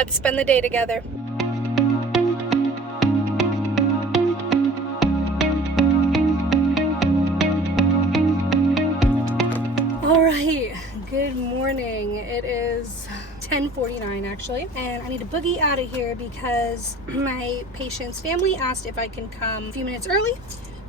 Let's spend the day together. All right, good morning. It is 10:49 actually, and I need to boogie out of here because my patient's family asked if I can come a few minutes early,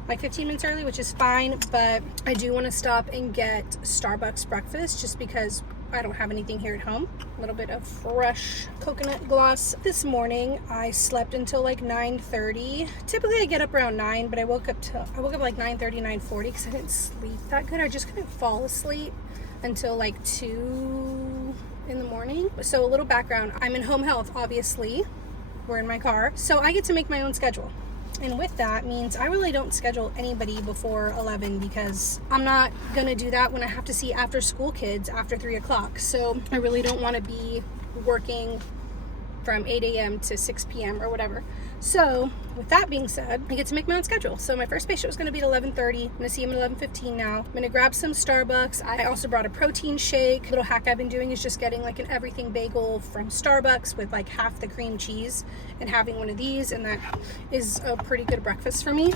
like 15 minutes early, which is fine, but I do want to stop and get Starbucks breakfast just because I don't have anything here at home. A little bit of fresh coconut gloss. This morning I slept until like 9:30. Typically I get up around 9, but I woke up like 9:30, 9:40 because I didn't sleep that good. I just couldn't fall asleep until like 2 in the morning. So a little background, I'm in home health, obviously. We're in my car. So I get to make my own schedule. And with that means I really don't schedule anybody before 11 because I'm not gonna do that when I have to see after school kids after 3 o'clock. So I really don't want to be working from 8 a.m. to 6 p.m. or whatever. So with that being said, I get to make my own schedule. So my first patient was going to be at 11:30. I'm going to see him at 11:15 now. I'm going to grab some Starbucks. I also brought a protein shake. A little hack I've been doing is just getting like an everything bagel from Starbucks with like half the cream cheese and having one of these, and that is a pretty good breakfast for me.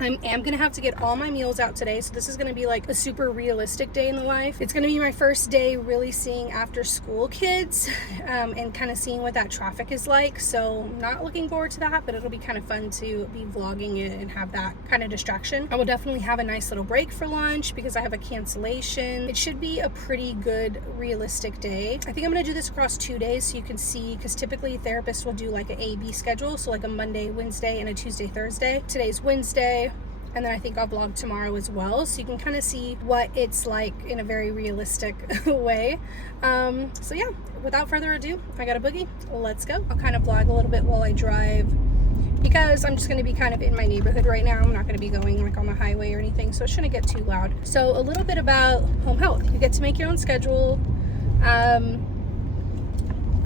I am going to have to get all my meals out today, so this is going to be like a super realistic day in the life. It's going to be my first day really seeing after school kids and kind of seeing what that traffic is like, so I'm not looking forward to that, but it'll be kind of fun to be vlogging it and have that kind of distraction. I will definitely have a nice little break for lunch because I have a cancellation. It should be a pretty good realistic day. I think I'm going to do this across 2 days so you can see, because typically therapists will do like an A-B schedule, so like a Monday, Wednesday, and a Tuesday, Thursday. Today's Wednesday. And then I think I'll vlog tomorrow as well, so you can kind of see what it's like in a very realistic way. So yeah, without further ado, I got a boogie. Let's go. I'll kind of vlog a little bit while I drive because I'm just going to be kind of in my neighborhood right now. I'm not going to be going like on the highway or anything, so it shouldn't get too loud. So a little bit about home health. You get to make your own schedule.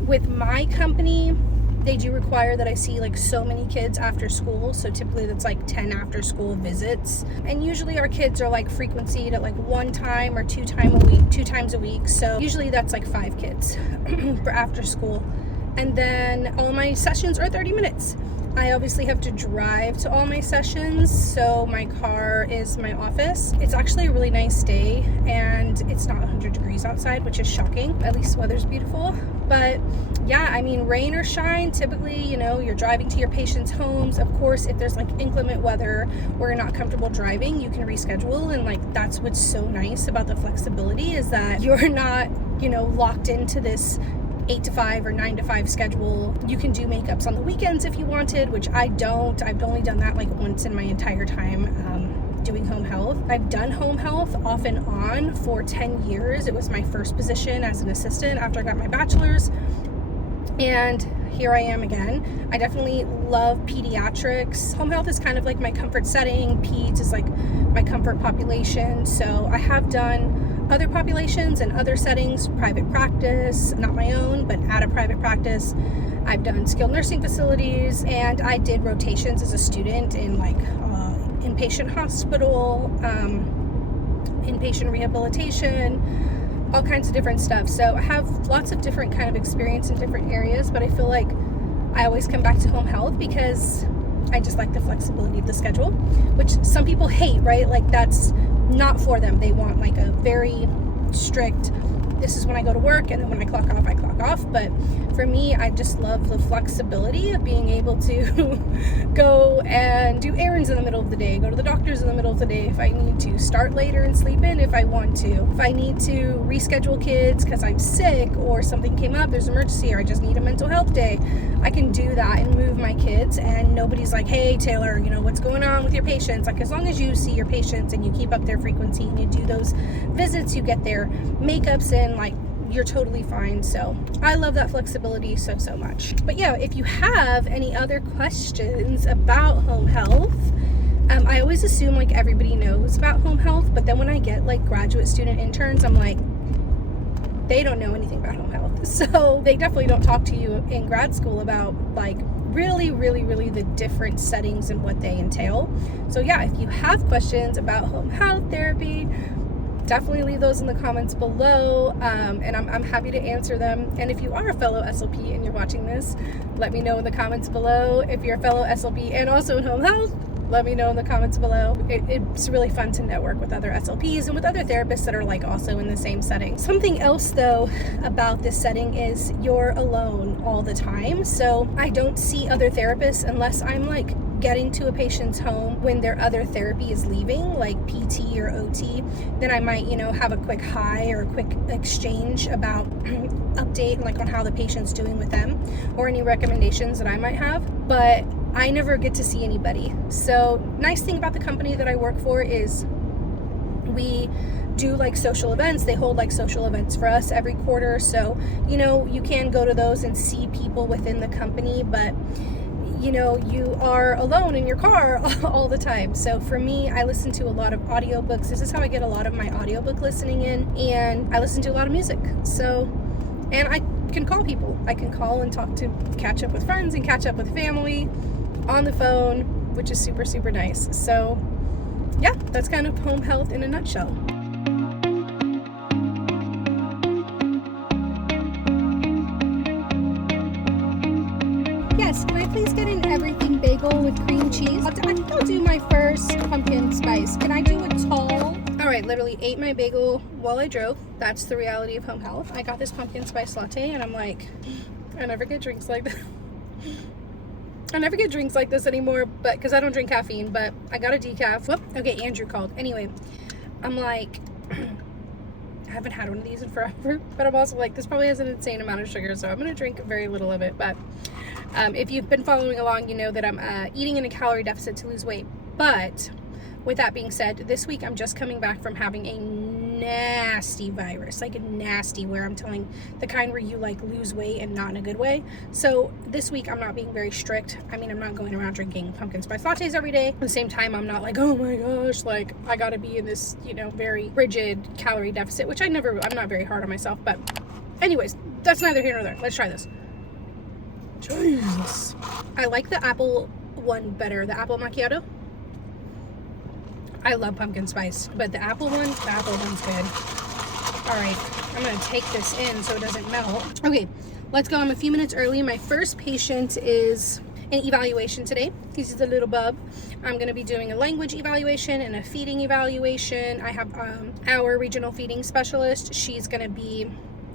With my company, they do require that I see like so many kids after school. So typically that's like 10 after school visits. And usually our kids are like frequencied at like 1 time or 2 times a week. So usually that's like 5 kids for after school. And then all my sessions are 30 minutes. I obviously have to drive to all my sessions, so my car is my office. It's actually a really nice day and it's not 100 degrees outside, which is shocking. At least the weather's beautiful. But yeah, I mean, rain or shine, typically, you know, you're driving to your patients' homes. Of course, if there's like inclement weather or you're not comfortable driving, you can reschedule. And like, that's what's so nice about the flexibility, is that you're not, you know, locked into this 8 to 5 or 9 to 5 schedule. You can do makeups on the weekends if you wanted, which I don't. I've only done that like once in my entire time doing home health. I've done home health off and on for 10 years. It was my first position as an assistant after I got my bachelor's, and here I am again. I definitely love pediatrics. Home health is kind of like my comfort setting. Peds is like my comfort population. So I have done other populations and other settings, private practice, not my own, but at a private practice. I've done skilled nursing facilities, and I did rotations as a student in like inpatient hospital, inpatient rehabilitation, all kinds of different stuff. So I have lots of different kind of experience in different areas, but I feel like I always come back to home health because I just like the flexibility of the schedule, which some people hate, right? Like that's not for them. They want like a very strict, this is when I go to work, and then when I clock off, I clock off. But for me, I just love the flexibility of being able to go and do errands in the middle of the day, go to the doctor's in the middle of the day if I need to, start later and sleep in if I want to. If I need to reschedule kids because I'm sick or something came up, there's an emergency, or I just need a mental health day, I can do that and move my kids, and nobody's like, hey Taylor, you know, what's going on with your patients? Like, as long as you see your patients and you keep up their frequency and you do those visits, you get their makeups in, like, you're totally fine. So I love that flexibility so much. But yeah, if you have any other questions about home health, I always assume like everybody knows about home health, but then when I get like graduate student interns, I'm like, they don't know anything about home health. So they definitely don't talk to you in grad school about like really the different settings and what they entail. So yeah, if you have questions about home health therapy, definitely leave those in the comments below, and I'm happy to answer them. And if you are a fellow SLP and you're watching this, let me know in the comments below. If you're a fellow SLP and also in home health, let me know in the comments below. It's really fun to network with other SLPs and with other therapists that are like also in the same setting. Something else though about this setting is you're alone all the time. So I don't see other therapists unless I'm like getting to a patient's home when their other therapy is leaving, like PT or OT. Then I might, you know, have a quick hi or a quick exchange about update like on how the patient's doing with them or any recommendations that I might have. But I never get to see anybody. So nice thing about the company that I work for is we do like social events. They hold like social events for us every quarter. So, you know, you can go to those and see people within the company, but you know, you are alone in your car all the time. So for me, I listen to a lot of audiobooks. This is how I get a lot of my audiobook listening in, and I listen to a lot of music. So, and I can call people. I can call and catch up with friends and catch up with family on the phone, which is super, super nice. So yeah, that's kind of home health in a nutshell. Yes, can I please get an everything bagel with cream cheese? I think I'll do my first pumpkin spice. Can I do a tall? All right, literally ate my bagel while I drove. That's the reality of home health. I got this pumpkin spice latte and I'm like, I never get drinks like this. I never get drinks like this anymore, but because I don't drink caffeine, but I got a decaf. Whoop. Okay, Andrew called. Anyway, I'm like, I haven't had one of these in forever, but I'm also like, this probably has an insane amount of sugar, so I'm going to drink very little of it. But if you've been following along, you know that I'm eating in a calorie deficit to lose weight. But with that being said, this week I'm just coming back from having a nasty virus, like a nasty, where I'm telling the kind where you like lose weight and not in a good way. So this week I'm not being very strict. I mean, I'm not going around drinking pumpkin spice lattes every day. At the same time, I'm not like, oh my gosh, like I gotta be in this, you know, very rigid calorie deficit, which I'm not very hard on myself. But anyways, that's neither here nor there. Let's try this. Jeez. I like the apple one better, the apple macchiato. I love pumpkin spice, but the apple one's good. All right, I'm gonna take this in so it doesn't melt. Okay, let's go. I'm a few minutes early. My first patient is an evaluation today. He's the little bub. I'm gonna be doing a language evaluation and a feeding evaluation. I have our regional feeding specialist. She's gonna be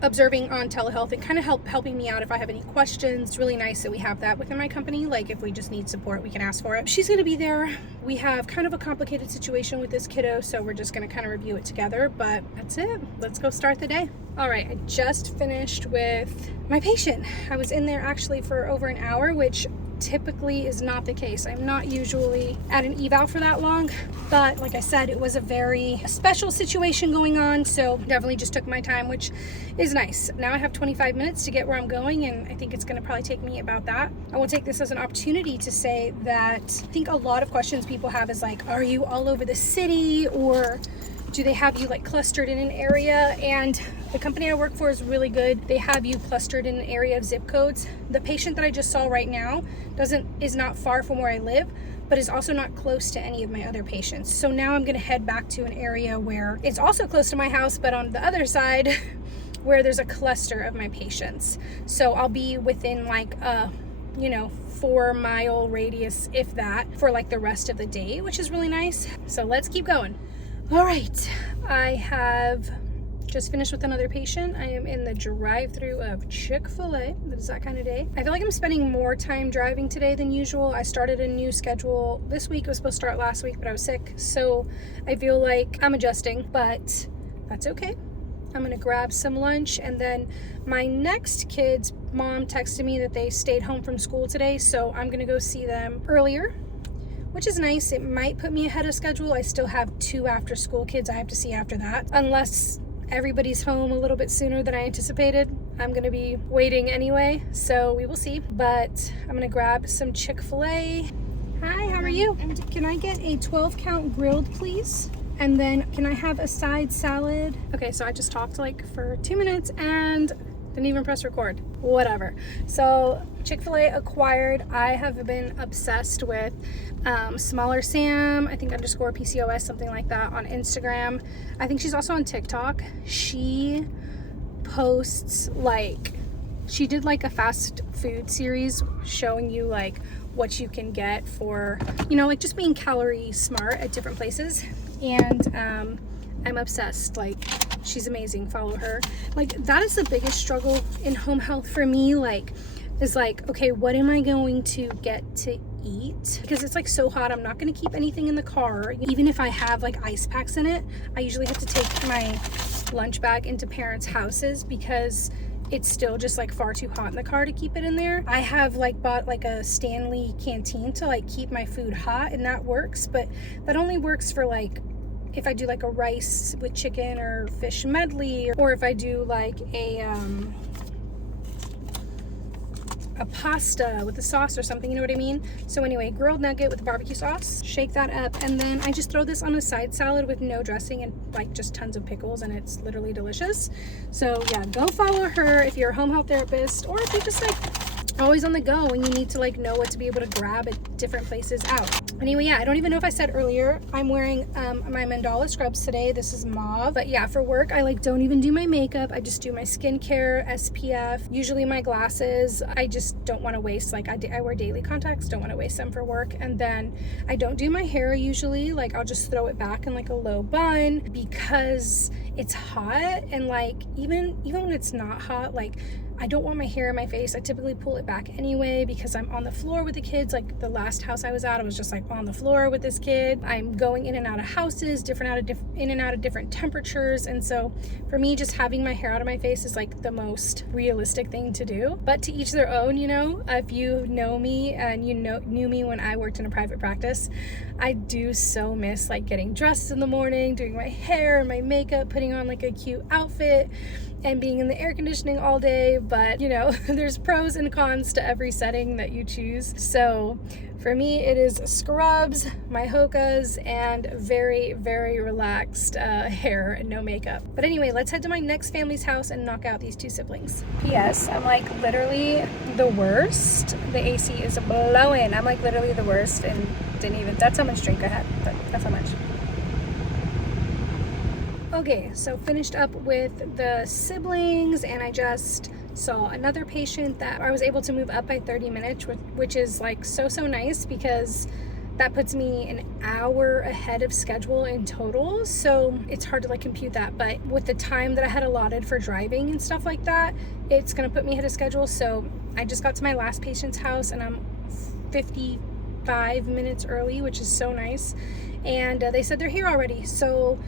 observing on telehealth and kind of helping me out if I have any questions. It's really nice that we have that within my company. Like if we just need support, we can ask for it. She's going to be there. We have kind of a complicated situation with this kiddo, so we're just going to kind of review it together, but that's it. Let's go start the day. All right, I just finished with my patient. I was in there actually for over an hour, which typically is not the case. I'm not usually at an eval for that long, but like I said, it was a very special situation going on, so definitely just took my time, which is nice. Now I have 25 minutes to get where I'm going, and I think it's going to probably take me about that. I will take this as an opportunity to say that I think a lot of questions people have is like, are you all over the city, or do they have you like clustered in an area? And the company I work for is really good. They have you clustered in an area of zip codes. The patient that I just saw right now is not far from where I live, but is also not close to any of my other patients. So now I'm gonna head back to an area where it's also close to my house, but on the other side where there's a cluster of my patients. So I'll be within like a, 4-mile radius, if that, for like the rest of the day, which is really nice. So let's keep going. All right, I have just finished with another patient. I am in the drive-thru of Chick-fil-A. It is that kind of day. I feel like I'm spending more time driving today than usual. I started a new schedule this week. It was supposed to start last week, but I was sick. So I feel like I'm adjusting, but that's okay. I'm gonna grab some lunch, and then my next kid's mom texted me that they stayed home from school today, so I'm gonna go see them earlier, which is nice. It might put me ahead of schedule. I still have 2 after-school kids I have to see after that. Unless everybody's home a little bit sooner than I anticipated, I'm gonna be waiting anyway, so we will see. But I'm gonna grab some Chick-fil-A. Hi, how are you? Can I get a 12-count grilled, please? And then can I have a side salad? Okay, so I just talked like for 2 minutes and didn't even press record. whatever. So Chick-fil-A acquired. I have been obsessed with Smaller Sam, I think _ PCOS, something like that, on Instagram. I think she's also on TikTok. She posts like, she did like a fast food series showing you like what you can get for, you know, like just being calorie smart at different places. And I'm obsessed. Like, she's amazing. Follow her. Like, that is the biggest struggle in home health for me, like, is like, okay, what am I going to get to eat? Because it's like so hot, I'm not going to keep anything in the car. Even if I have like ice packs in it, I usually have to take my lunch bag into parents' houses because it's still just like far too hot in the car to keep it in there. I have like bought like a Stanley canteen to like keep my food hot, and that works, but that only works for like if I do like a rice with chicken or fish medley, or if I do like a pasta with a sauce or something, you know what I mean? So anyway, grilled nugget with barbecue sauce, shake that up, and then I just throw this on a side salad with no dressing and like just tons of pickles, and it's literally delicious. So yeah, go follow her if you're a home health therapist, or if you're just like always on the go and you need to like know what to be able to grab at different places out. Anyway, yeah, I don't even know if I said earlier, I'm wearing my mandala scrubs today. This is mauve. But yeah, for work, I like don't even do my makeup. I just do my skincare, SPF, usually my glasses. I just don't want to waste, like I wear daily contacts, don't want to waste them for work. And then I don't do my hair usually. Like, I'll just throw it back in like a low bun because it's hot. And like, even when it's not hot, like, I don't want my hair in my face. I typically pull it back anyway because I'm on the floor with the kids. Like the last house I was at, I was just like on the floor with this kid. I'm going in and out of houses, in and out of different temperatures. And so for me, just having my hair out of my face is like the most realistic thing to do. But to each their own, you know. If you know me and knew me when I worked in a private practice, I do so miss like getting dressed in the morning, doing my hair and my makeup, putting on like a cute outfit, and being in the air conditioning all day. But you know, there's pros and cons to every setting that you choose. So for me, it is scrubs, my hokas, and very, very relaxed hair and no makeup. But anyway, let's head to my next family's house and knock out these two siblings. P.S. I'm like literally the worst. The AC is blowing. I'm like literally the worst, and that's how much drink I had, but that's how much. Okay, so finished up with the siblings, and I just saw another patient that I was able to move up by 30 minutes, which is like so nice because that puts me an hour ahead of schedule in total. So it's hard to like compute that, but with the time that I had allotted for driving and stuff like that, it's gonna put me ahead of schedule. So I just got to my last patient's house and I'm 55 minutes early, which is so nice. And they said they're here already. So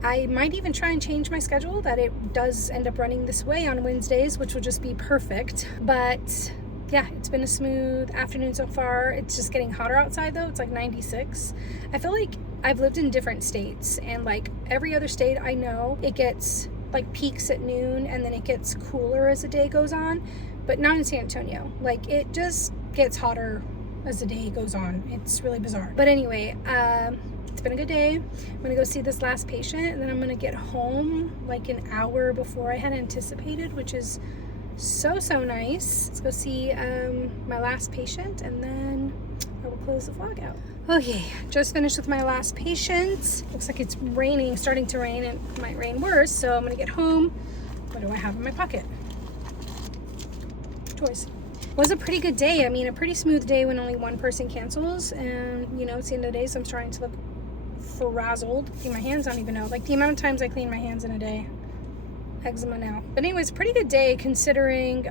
I might even try and change my schedule that it does end up running this way on Wednesdays, which would just be perfect. But yeah, it's been a smooth afternoon so far. It's just getting hotter outside though. It's like 96. I feel like I've lived in different states, and like every other state I know, it gets like peaks at noon and then it gets cooler as the day goes on, but not in San Antonio. Like, it just gets hotter as the day goes on. It's really bizarre. But anyway, it's been a good day. I'm gonna go see this last patient, and then I'm gonna get home like an hour before I had anticipated, which is so nice. Let's go see my last patient, and then I will close the vlog out. Okay, just finished with my last patient. Looks like it's raining, starting to rain, and it might rain worse, so I'm gonna get home. What do I have in my pocket? Toys. Was a pretty good day. I mean, a pretty smooth day when only one person cancels, and you know, it's the end of the day, so I'm trying to look frazzled. See, my hands, I don't even know, like the amount of times I clean my hands in a day. Eczema now. But anyways, pretty good day considering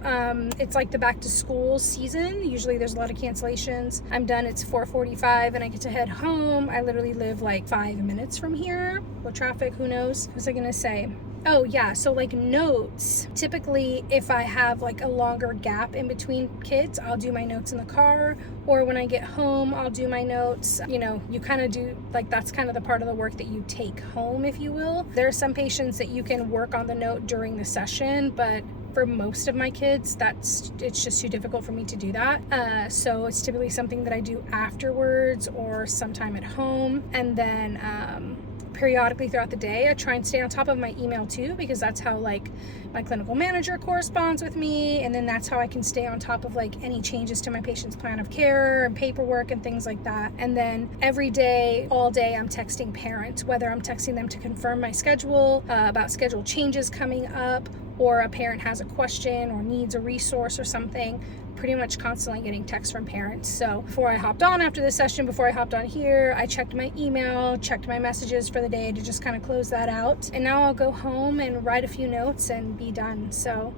it's like the back to school season. Usually there's a lot of cancellations. I'm done. It's 4:45 and I get to head home. I literally live like 5 minutes from here. With traffic, who knows? What was I gonna say? Oh yeah, so like notes. Typically, if I have like a longer gap in between kids, I'll do my notes in the car, or when I get home, I'll do my notes. You know, you kind of do, like, that's kind of the part of the work that you take home, if you will. There are some patients that you can work on the note during the session, but for most of my kids, it's just too difficult for me to do that. So it's typically something that I do afterwards or sometime at home. And then periodically throughout the day. I try and stay on top of my email too, because that's how like my clinical manager corresponds with me, and then that's how I can stay on top of like any changes to my patient's plan of care and paperwork and things like that. And then every day, all day, I'm texting parents, whether I'm texting them to confirm my schedule, about schedule changes coming up, or a parent has a question or needs a resource or something. Pretty much constantly getting texts from parents. So before I hopped on after this session, before I hopped on here, I checked my email, checked my messages for the day to just kind of close that out. And now I'll go home and write a few notes and be done. So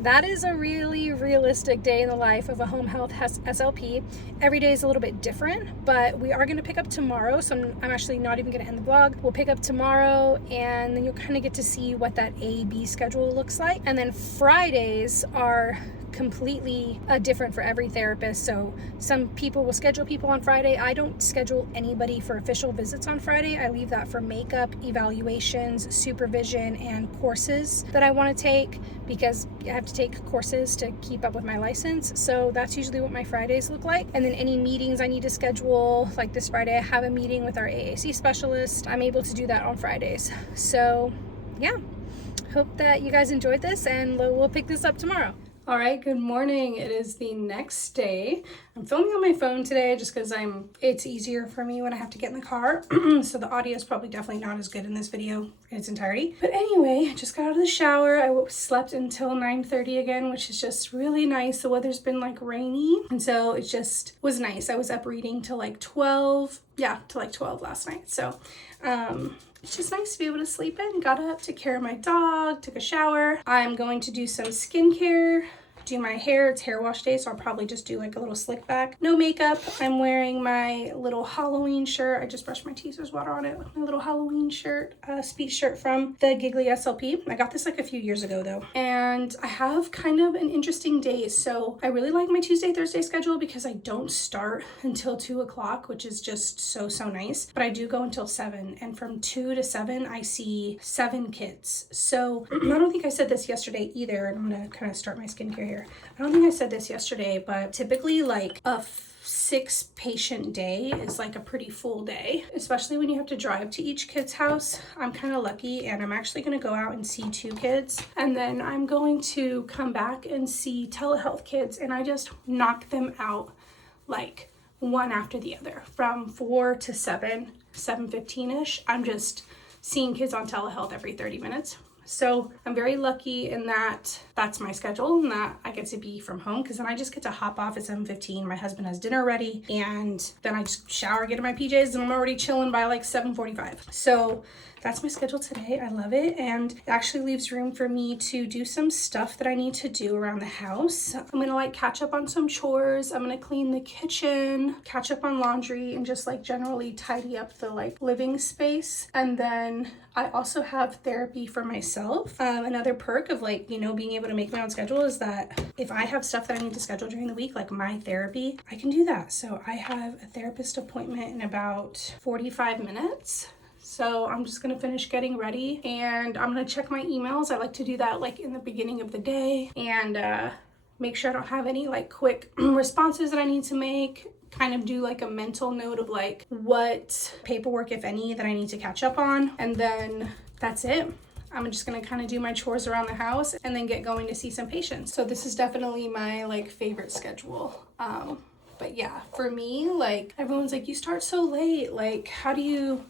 that is a really realistic day in the life of a home health SLP. Every day is a little bit different, but we are going to pick up tomorrow. So I'm actually not even going to end the vlog. We'll pick up tomorrow, and then you'll kind of get to see what that A-B schedule looks like. And then Fridays are completely different for every therapist. So some people will schedule people on Friday. I don't schedule anybody for official visits on Friday. I leave that for makeup, evaluations, supervision, and courses that I want to take, because I have to take courses to keep up with my license. So that's usually what my Fridays look like. And then any meetings I need to schedule, like this Friday I have a meeting with our AAC specialist. I'm able to do that on Fridays. So yeah, hope that you guys enjoyed this, and we'll pick this up tomorrow. All right, good morning. It is the next day. I'm filming on my phone today just because it's easier for me when I have to get in the car. So the audio is probably definitely not as good in this video in its entirety. But anyway, I just got out of the shower. I slept until 9:30 again, which is just really nice. The weather's been like rainy, and so it just was nice. I was up reading till like 12. Yeah, till like 12 last night. So it's just nice to be able to sleep in. Got up, took care of my dog, took a shower. I'm going to do some skincare, do my hair. It's hair wash day, so I'll probably just do like a little slick back. No makeup. I'm wearing my little Halloween shirt. I just brushed my teeth, there's water on it. My little Halloween shirt, speech shirt from the Giggly SLP. I got this like a few years ago though. And I have kind of an interesting day. So I really like my Tuesday, Thursday schedule because I don't start until 2 o'clock, which is just so nice. But I do go until 7. And from 2 to 7, I see 7 kids. So I don't think I said this yesterday either. And I'm gonna kind of start my skincare here. I don't think I said this yesterday, but typically like a 6 patient day is like a pretty full day, especially when you have to drive to each kid's house. I'm kind of lucky, and I'm actually going to go out and see 2 kids, and then I'm going to come back and see telehealth kids, and I just knock them out like one after the other from 4 to 7, 7:15ish. I'm just seeing kids on telehealth every 30 minutes. So I'm very lucky in that that's my schedule, and that I get to be from home, because then I just get to hop off at 7:15. My husband has dinner ready, and then I just shower, get in my PJs, and I'm already chilling by like 7:45. So that's my schedule today. I love it, and it actually leaves room for me to do some stuff that I need to do around the house. I'm gonna like catch up on some chores. I'm gonna clean the kitchen, catch up on laundry, and just like generally tidy up the like living space. And then I also have therapy for myself. Another perk of like, you know, being able to make my own schedule is that if I have stuff that I need to schedule during the week, like my therapy, I can do that. So I have a therapist appointment in about 45 minutes. So I'm just gonna finish getting ready, and I'm gonna check my emails. I like to do that like in the beginning of the day, and make sure I don't have any like quick responses that I need to make. Kind of do like a mental note of like what paperwork, if any, that I need to catch up on, and then that's it. I'm just gonna kind of do my chores around the house and then get going to see some patients. So this is definitely my like favorite schedule. But yeah, for me, like everyone's like, you start so late, like how do you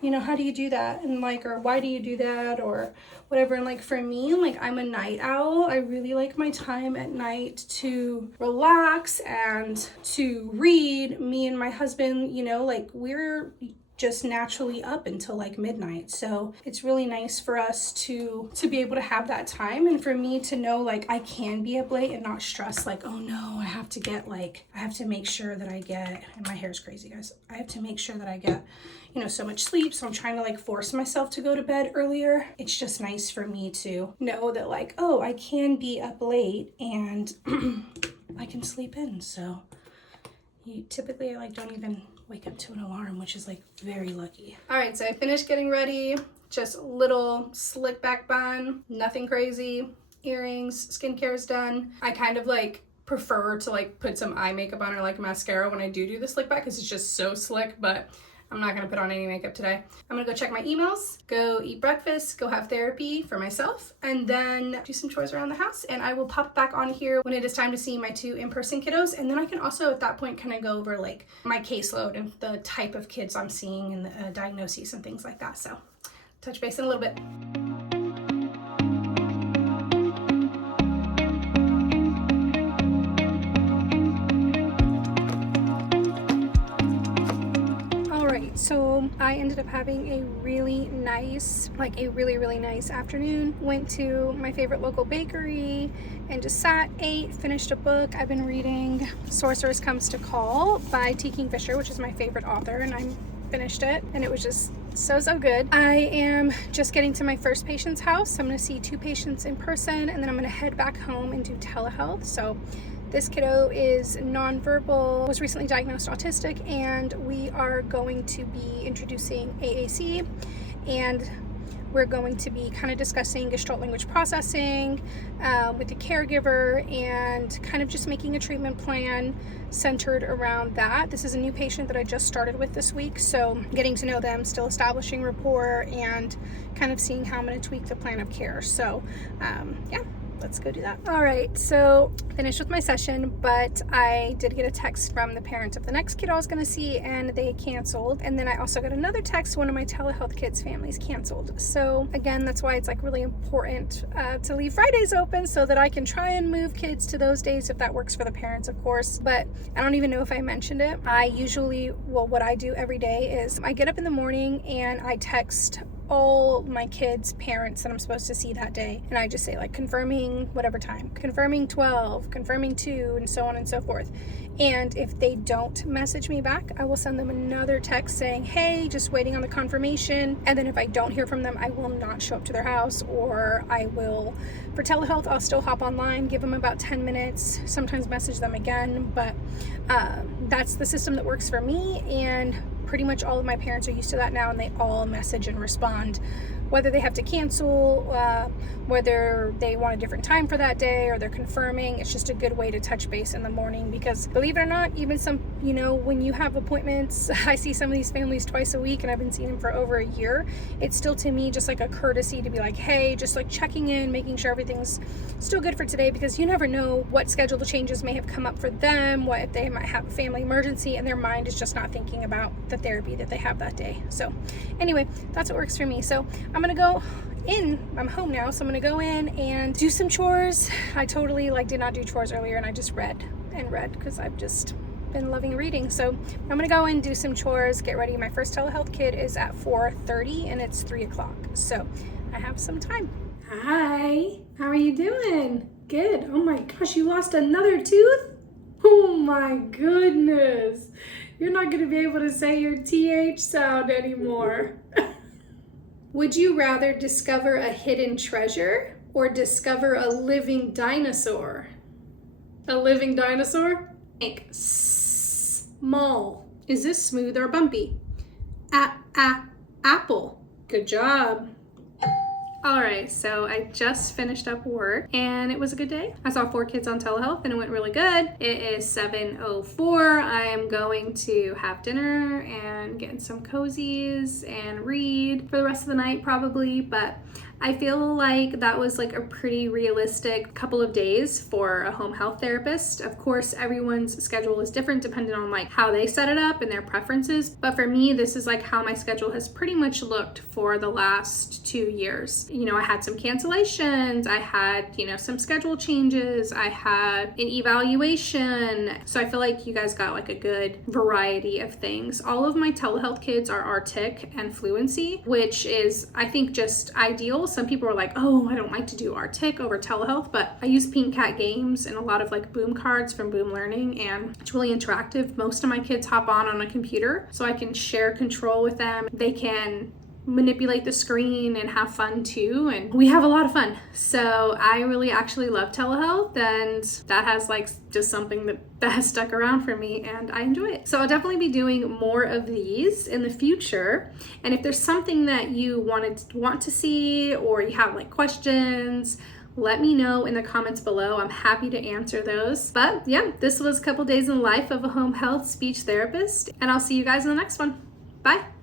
do that? And like, or why do you do that, or whatever. And like for me, like I'm a night owl. I really like my time at night to relax and to read. Me and my husband, you know, like we're just naturally up until like midnight. So it's really nice for us to be able to have that time, and for me to know like I can be up late and not stress like, oh no, I have to make sure that I get, and my hair's crazy guys, I have to make sure that I get, you know, so much sleep. So I'm trying to like force myself to go to bed earlier. It's just nice for me to know that like, oh, I can be up late and I can sleep in. So typically I like don't even wake up to an alarm, which is like very lucky. All right, so I finished getting ready. Just little slick back bun, nothing crazy. Earrings, skincare is done. I kind of like prefer to like put some eye makeup on or like mascara when I do the slick back, because it's just so slick, but I'm not gonna put on any makeup today. I'm gonna go check my emails, go eat breakfast, go have therapy for myself, and then do some chores around the house. And I will pop back on here when it is time to see my 2 in-person kiddos. And then I can also at that point kind of go over like my caseload and the type of kids I'm seeing and the diagnoses and things like that. So touch base in a little bit. So I ended up having a really nice afternoon. Went to my favorite local bakery and just sat, ate, finished a book. I've been reading Sorceress Comes to Call by T. Kingfisher, which is my favorite author, and I finished it and it was just so good. I am just getting to my first patient's house. I'm going to see 2 patients in person, and then I'm going to head back home and do telehealth. So this kiddo is nonverbal, was recently diagnosed autistic, and we are going to be introducing AAC, and we're going to be kind of discussing Gestalt language processing with the caregiver and kind of just making a treatment plan centered around that. This is a new patient that I just started with this week, so getting to know them, still establishing rapport, and kind of seeing how I'm going to tweak the plan of care. So yeah, let's go do that. All right, so finished with my session, but I did get a text from the parents of the next kid I was going to see, and they canceled. And then I also got another text, one of my telehealth kids' families canceled. So again, that's why it's like really important to leave Fridays open so that I can try and move kids to those days if that works for the parents, of course. But I don't even know if I mentioned it. I usually, well, what I do every day is I get up in the morning and I text all my kids' parents that I'm supposed to see that day, and I just say like confirming whatever time, confirming 12, confirming 2, and so on and so forth. And if they don't message me back, I will send them another text saying, hey, just waiting on the confirmation. And then if I don't hear from them, I will not show up to their house, or I will, for telehealth, I'll still hop online, give them about 10 minutes, sometimes message them again. But that's the system that works for me, and pretty much all of my parents are used to that now, and they all message and respond, whether they have to cancel, whether they want a different time for that day, or they're confirming. It's just a good way to touch base in the morning, because believe it or not, even some, you know, when you have appointments, I see some of these families twice a week, and I've been seeing them for over a year. It's still to me just like a courtesy to be like, hey, just like checking in, making sure everything's still good for today, because you never know what schedule changes may have come up for them, what if they might have a family emergency and their mind is just not thinking about the therapy that they have that day. So anyway, that's what works for me. So I'm gonna go in, I'm home now, so I'm gonna go in and do some chores. I totally did not do chores earlier, and I just read because I've just been loving reading. So I'm gonna go and do some chores, get ready. My first telehealth kid is at 4:30 and it's 3 o'clock, so I have some time. Hi, how are you doing? Good. Oh my gosh, you lost another tooth? Oh my goodness, you're not gonna be able to say your TH sound anymore. Would you rather discover a hidden treasure or discover a living dinosaur? A living dinosaur? Like small. Is this smooth or bumpy? Apple. Good job. All right, so I just finished up work and it was a good day. I saw 4 kids on telehealth and it went really good. It is 7:04. I am going to have dinner and get in some cozies and read for the rest of the night probably, but I feel like that was like a pretty realistic couple of days for a home health therapist. Of course, everyone's schedule is different depending on like how they set it up and their preferences. But for me, this is like how my schedule has pretty much looked for the last 2 years. You know, I had some cancellations, I had, you know, some schedule changes, I had an evaluation. So I feel like you guys got like a good variety of things. All of my telehealth kids are RTIC and fluency, which is, I think, just ideal. Some people are like, oh, I don't like to do RTIC over telehealth, but I use Pink Cat games and a lot of like Boom cards from Boom Learning, and it's really interactive. Most of my kids hop on a computer, so I can share control with them. They can manipulate the screen and have fun too, and we have a lot of fun. So I really actually love telehealth, and that has like just something that has stuck around for me, and I enjoy it. So I'll definitely be doing more of these in the future. And if there's something that you want to see, or you have like questions, let me know in the comments below. I'm happy to answer those. But yeah, this was a couple days in the life of a home health speech therapist, and I'll see you guys in the next one. Bye.